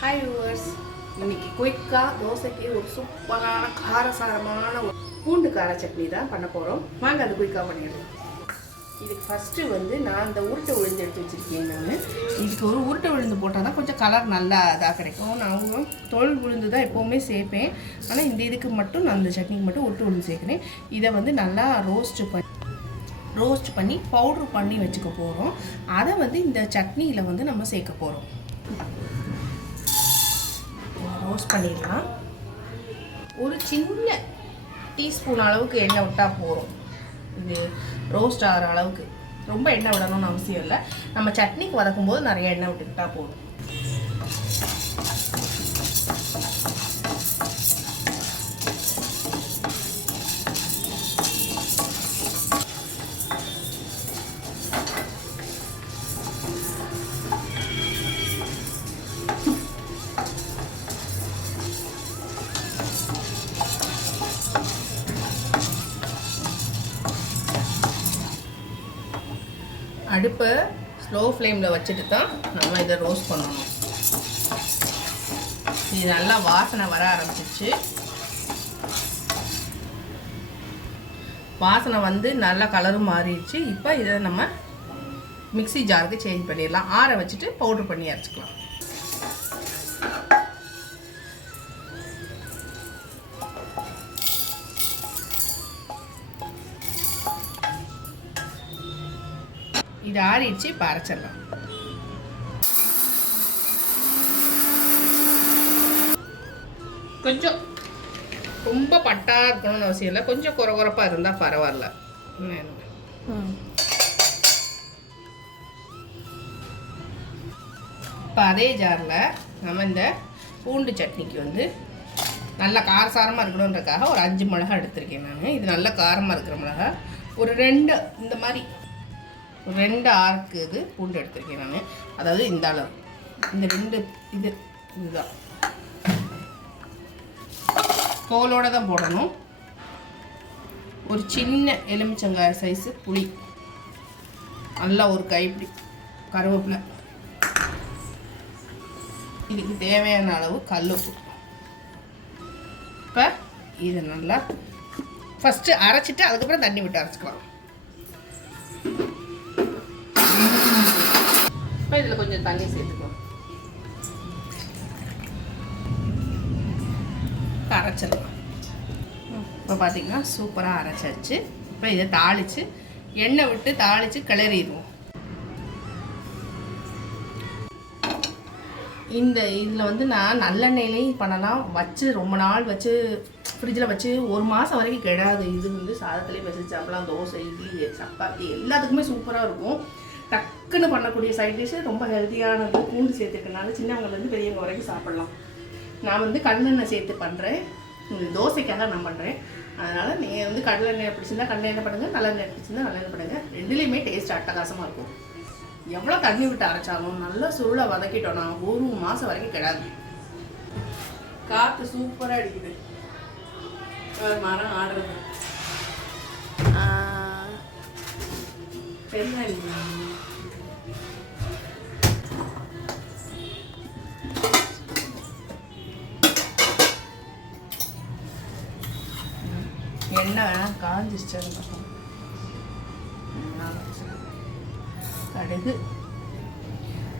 Hi viewers இன்னைக்கு குயிக்காக தோசைக்கு ஒரு சூப்பரான காரசாரமான ஒரு பூண்டு கார சட்னி தான் பண்ண போகிறோம் வாங்க அது குயிக்காக பண்ணிடலாம். இதுக்கு ஃபஸ்ட்டு வந்து நான் இந்த உருட்டை உளுந்து எடுத்து வச்சுருக்கேன் நான். இதுக்கு ஒரு உருட்டை உளுந்து போட்டால் தான் கொஞ்சம் கலர் நல்லா இதாக கிடைக்கும். நான் தோல் உளுந்து தான் எப்போவுமே சேர்ப்பேன். ஆனால் இந்த இதுக்கு மட்டும் நான் அந்த சட்னிக்கு மட்டும் உருட்டு உளுந்து சேர்க்குறேன். இதை வந்து நல்லா ரோஸ்ட்டு பண்ணி ரோஸ்ட் பண்ணி பவுட்ரு பண்ணி வச்சுக்க போகிறோம் அதை வந்து இந்த சட்னியில் வந்து நம்ம சேர்க்க போகிறோம் ரோஸ்ட் பண்ணிடலாம். ஒரு சின்ன டீஸ்பூன் அளவுக்கு எண்ணெய் விட்டால் போதும். இது ரோஸ்ட் ஆகிற அளவுக்கு. ரொம்ப எண்ணெய் விடணும்னு அவசியம் இல்லை. நம்ம சட்னிக்கு வதக்கும் போது நிறைய எண்ணெய் விட்டுக்கிட்டால் போதும். அடுப்பை ஸ்லோ ஃப்ளேமில் வச்சுட்டு தான் நம்ம இதை ரோஸ்ட் பண்ணணும். இது நல்லா வாசனை வர ஆரம்பிச்சிச்சு வாசனை வந்து நல்லா கலரும் மாறிடுச்சு. இப்போ இதை நம்ம மிக்ஸி ஜாருக்கு சேஞ்ச் பண்ணிடலாம். ஆற வச்சுட்டு பவுட்ரு பண்ணி அரைச்சிக்கலாம். இது ஆறிடுச்சு இப்போ அரைச்சிடலாம். கொஞ்சம் ரொம்ப பட்டா இருக்கணும்னு அவசியம் இல்லை. கொஞ்சம் குறை குறைப்பாக இருந்தால் பரவாயில்ல இப்போ அதே ஜாரில் நம்ம இந்த பூண்டு சட்னிக்கு வந்து நல்லா காரசாரமாக இருக்கணுன்றக்காக ஒரு அஞ்சு மிளகா எடுத்திருக்கேன் நான். இது நல்ல காரமாக இருக்கிற மிளகா ஒரு ரெண்டு இந்த மாதிரி ரெண்டு ஆர்க்கு இது பூண்டு எடுத்திருக்கேன் நான். அதாவது இந்த அளவு. இந்த ரெண்டு இது இதுதான். தோலோடு தான் போடணும். ஒரு சின்ன எலுமிச்சங்காய சைஸு புளி. நல்லா ஒரு கைப்பிடி கருவேப்பிலை. இதுக்கு தேவையான அளவு கல்லுப்பு இப்போ இது நல்லா ஃபஸ்ட்டு அரைச்சிட்டு அதுக்கப்புறம் தண்ணி விட்டு அரைச்சிக்கலாம். இப்போ இதில் கொஞ்சம் தண்ணி சேர்த்துக்கலாம் அரைச்சிடலாம். இப்போ பார்த்தீங்கன்னா சூப்பராக அரைச்சாச்சு. இப்போ இதை தாளித்து எண்ணெய் விட்டு தாளித்து கிளறிடுவோம். இந்த இதில் வந்து நான் நல்லெண்ணெயிலையும் பண்ணலாம். வச்சு ரொம்ப நாள் வச்சு ஃப்ரிட்ஜில் வச்சு ஒரு மாதம் வரைக்கும் கெடாது. இது வந்து சாதத்துலேயும் வச்சு சாப்பிடலாம். தோசை இட்லி சப்பாத்தி எல்லாத்துக்குமே சூப்பராக இருக்கும். டக்குன்னு பண்ணக்கூடிய சைட் டிஷ்ஷு ரொம்ப ஹெல்த்தியானது பூண்டு சேர்த்துக்கனால சின்னவங்கலேருந்து பெரியவங்க வரைக்கும் சாப்பிட்லாம். நான் வந்து கடலெண்ணெய் சேர்த்து பண்ணுறேன் தோசைக்காக நான் பண்ணுறேன் அதனால் நீங்கள் வந்து கடலெண்ணெய் பிடிச்சிருந்தா கடலெண்ணெய் பண்ணுங்கள் நல்லெண்ணெய் பிடிச்சிருந்தா நல்லெண்ணெய் பண்ணுங்கள் ரெண்டுலேயுமே டேஸ்ட் அட்டகாசமாக இருக்கும். எவ்வளோ தண்ணி விட்டு அரைச்சாலும் நல்லா சுருளை வதக்கிட்டோம்னா ஒரு மாதம் வரைக்கும் கிடாது. காற்று சூப்பராக அடிக்குது. மரம் ஆடுறது. பெருங்காயம் எண்ணெய் வேணால் காஞ்சிருச்சு அது பக்கம் கடுகு.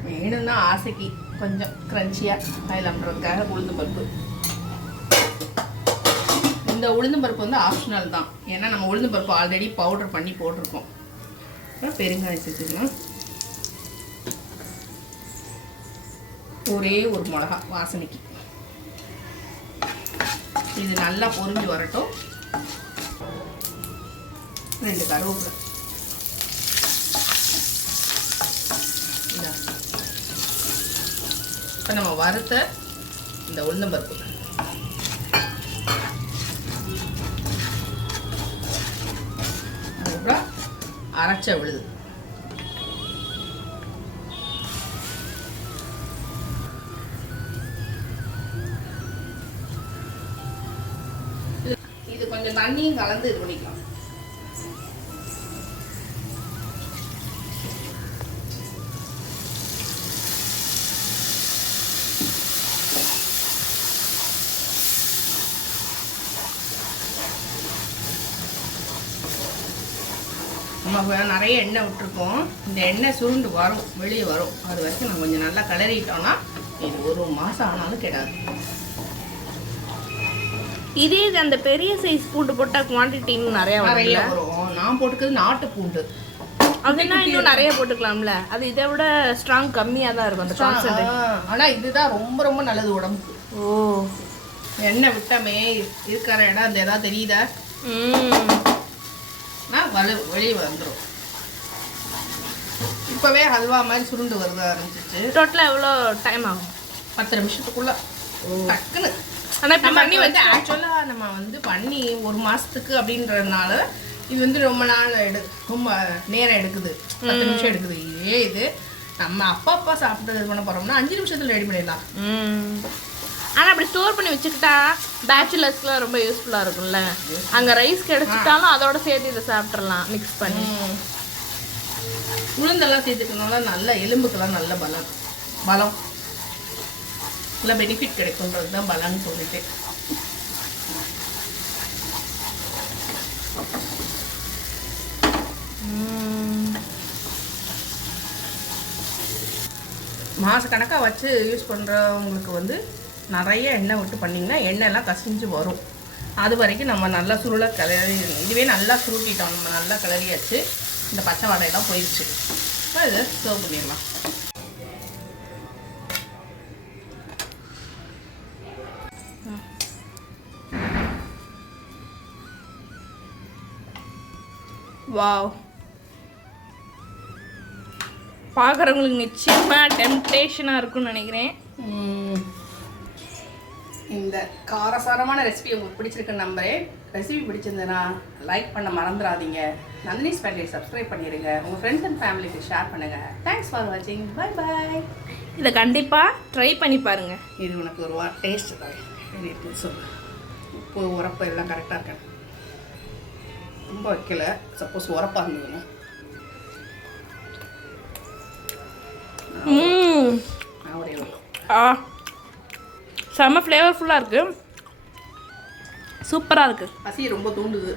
வேணும்னா ஆசைக்கு கொஞ்சம் க்ரன்ச்சியாக அதில் பண்ணுறதுக்காக உளுந்து பருப்பு. இந்த உளுந்து பருப்பு வந்து ஆப்ஷனல் தான். ஏன்னா நம்ம உளுந்து பருப்பு ஆல்ரெடி பவுடர் பண்ணி போட்டிருக்கோம். அப்புறம் பெருங்காயம் சேர்த்துக்கலாம் ஒரே ஒரு மிளகா வாசனைக்கு. இது நல்லா பொரிஞ்சு வரட்டும். ரெண்டு கருவேப்பிலை. இப்போ நம்ம வறுத்த இந்த உளுந்தம்பருப்பு. அதுக்கப்புறம் அரைச்ச விழுது தண்ணியும் கலந்து இது பண்ணிக்கலாம். நம்ம நிறைய எண்ணெய் விட்டுருக்கோம். இந்த எண்ணெய் சுருண்டு வரும் வெளியே வரும். அது வரைக்கும் நம்ம கொஞ்சம் நல்லா கிளறிட்டோம்னா இது ஒரு மாதம் ஆனாலும் கிடையாது இதே இது அந்த பெரிய சைஸ் பூண்டு போட்டால் குவான்டிட்டி இன்னும் நிறையா நிறைய வரும். நான் போட்டுக்கிறது நாட்டு பூண்டு அதுனா இன்னும் நிறைய போட்டுக்கலாம்ல? அது இதை விட ஸ்ட்ராங் கம்மியாக தான் இருக்கும் அந்த கான்சென்ட்ரேட் ஆ, ஆனா இதுதான் ரொம்ப ரொம்ப நல்லது உடம்புக்கு. ஓ. எண்ணெய் விட்டமே இருக்கிற இடம் அந்த ஏதாவது தெரியுதா? நான் வலு வெளியே வந்துடும் இப்போவே ஹல்வா மாதிரி சுருண்டு வருத ஆரம்பிச்சிச்சு டோட்டலாக எவ்வளோ டைம் ஆகும்? பத்து நிமிஷத்துக்குள்ள. டக்குன்னு. ஆனால் இப்போ பண்ணி வந்து வச்சு ஆக்சுவலாக நம்ம வந்து பண்ணி ஒரு மாதத்துக்கு அப்படின்றதுனால இது வந்து ரொம்ப நாள் எடு ரொம்ப நேரம் எடுக்குது. பத்து நிமிஷம் எடுக்குது. இதே இது. நம்ம அப்பா அப்பா சாப்பிட்டு இது பண்ண போகிறோம்னா அஞ்சு நிமிஷத்தில் ரெடி பண்ணிடலாம். ம். ஆனால் அப்படி ஸ்டோர் பண்ணி வச்சுக்கிட்டா பேச்சுலர்ஸ்க்குலாம் ரொம்ப யூஸ்ஃபுல்லாக இருக்கும்ல. அங்கே ரைஸ் கிடைச்சிட்டாலும் அதோட சேர்த்து இதை சாப்பிட்றலாம் மிக்ஸ் பண்ணி. உளுந்தெல்லாம் சேர்த்துக்கனால நல்ல எலும்புக்கெல்லாம் நல்ல பலம் பலம். நல்ல பெனிஃபிட் கிடைக்குன்றது தான் பலான்னு சொல்லிட்டு மாதக்கணக்காக வச்சு யூஸ் பண்ணுறவங்களுக்கு வந்து நிறைய எண்ணெய் விட்டு பண்ணிங்கன்னா எண்ணெய்லாம் கசிஞ்சு வரும். அது வரைக்கும் நம்ம நல்லா சுருளை கிளறி இதுவே நல்லா சுருட்டிட்டோம். நம்ம நல்லா கிளறியாச்சு. இந்த பச்சை வடையெல்லாம் போயிடுச்சு இப்போ இதை சர்வ் பண்ணிடலாம். வாவ் பார்க்குறவங்களுக்கு நிச்சயமாக டெம்டேஷனாக இருக்கும்னு நினைக்கிறேன். இந்த காரசாரமான ரெசிபி உங்களுக்கு பிடிச்சிருக்கு நம்புறேன். ரெசிபி பிடிச்சிருந்ததுன்னா லைக் பண்ண மறந்துடாதீங்க. நந்தினி ஸ்பேண்டை சப்ஸ்கிரைப் பண்ணிடுங்க உங்கள் ஃப்ரெண்ட்ஸ் அண்ட் ஃபேமிலிக்கு ஷேர் பண்ணுங்கள் தேங்க்ஸ் ஃபார் வாட்சிங் பை பாய் இதை கண்டிப்பாக ட்ரை பண்ணி பாருங்க. இது உனக்கு ஒரு டேஸ்ட் தான் சொல்லு உப்பு உரப்பு எல்லாம் கரெக்டாக இருக்கேன் ரொம்ப வைக்கல. சப்போஸ் உரப்பாக ஒரு ஆ. செம்ம ஃப்ளேவர்ஃபுல்லாக இருக்குது சூப்பராக இருக்குது பசி ரொம்ப தூண்டுது.